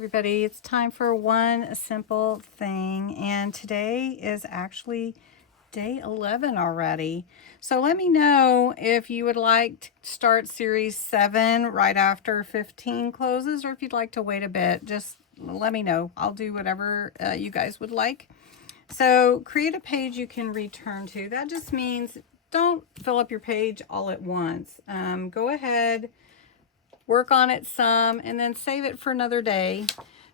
everybody, it's time for one simple thing, and today is actually day 11 already. So let me know if you would like to start series 7 right after 15 closes, or if you'd like to wait a bit. Just let me know. I'll do whatever you guys would like. So create a page you can return to. That just means don't fill up your page all at once. Go ahead, work on it some, and then save it for another day.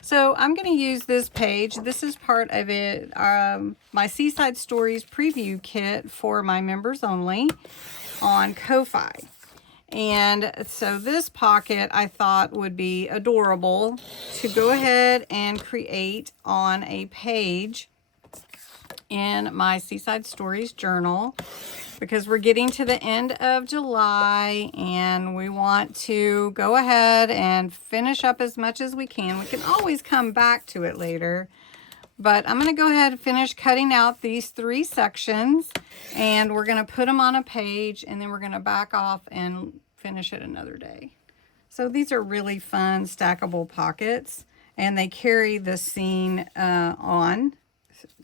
So I'm going to use this page. This is part of it, my Seaside Stories preview kit for my members only on Ko-Fi. And so this pocket I thought would be adorable to go ahead and create on a page in my Seaside Stories journal, because we're getting to the end of July and we want to go ahead and finish up as much as we can. We can always come back to it later, but I'm going to go ahead and finish cutting out these 3 sections, and we're going to put them on a page, and then we're going to back off and finish it another day. So these are really fun stackable pockets, and they carry the scene on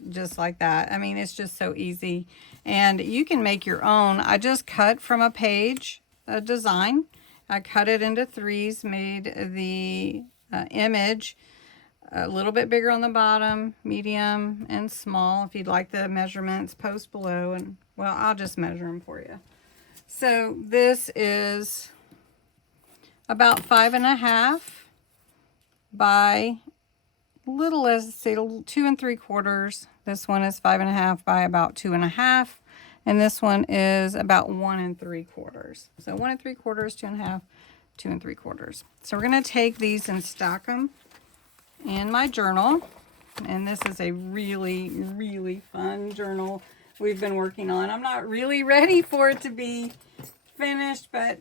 just like that. I mean, it's just so easy, and you can make your own. I just cut from a page, a design. I cut it into 3s, made the image a little bit bigger on the bottom, medium, and small. If you'd like the measurements, post below, and well, I'll just measure them for you. So this is about 5.5 by little as, say, 2 3/4. This one is 5.5 by about 2.5, and this one is about 1 3/4. So 1 3/4, 2.5, 2 3/4. So we're going to take these and stack them in my journal, and this is a really fun journal we've been working on. I'm not really ready for it to be finished, but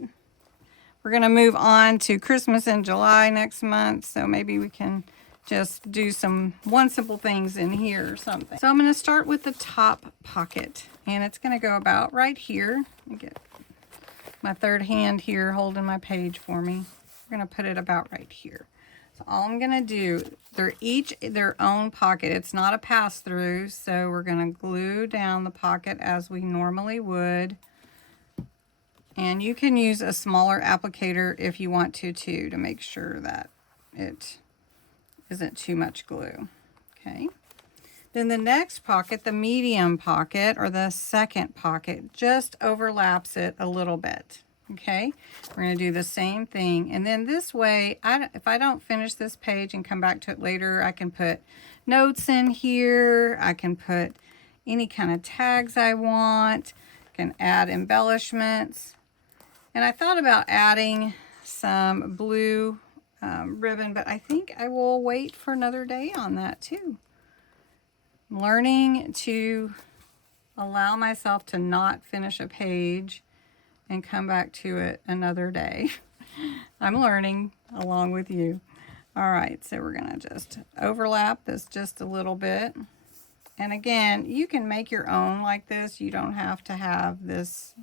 we're going to move on to Christmas in July next month, so maybe we can just do some one simple things in here or something. So I'm going to start with the top pocket, and it's going to go about right here. Let me get my third hand here holding my page for me. We're going to put it about right here. So all I'm going to do, they're each their own pocket. It's not a pass-through, so we're going to glue down the pocket as we normally would. And you can use a smaller applicator if you want to make sure that it isn't too much glue. Okay. Then the next pocket, the medium pocket, or the second pocket, just overlaps it a little bit. Okay. We're going to do the same thing. And then this way, if I don't finish this page and come back to it later, I can put notes in here. I can put any kind of tags I want. I can add embellishments. And I thought about adding some blue ribbon, but I think I will wait for another day on that too. I'm learning to allow myself to not finish a page and come back to it another day. I'm learning along with you. All right, so we're gonna just overlap this just a little bit. And again, you can make your own like this. You don't have to have this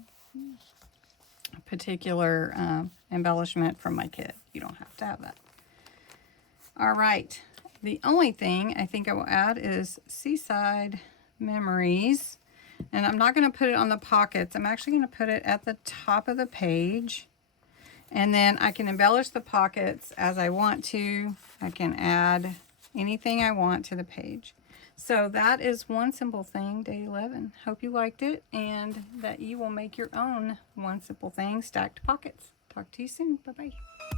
particular embellishment from my kit. You don't have to have that. All right, the only thing I think I will add is Seaside Memories, and I'm not going to put it on the pockets. I'm actually going to put it at the top of the page, and then I can embellish the pockets as I want to. I can add anything I want to the page. So that is one simple thing, day 11. Hope you liked it, and that you will make your own one simple thing, stacked pockets. Talk to you soon. Bye-bye.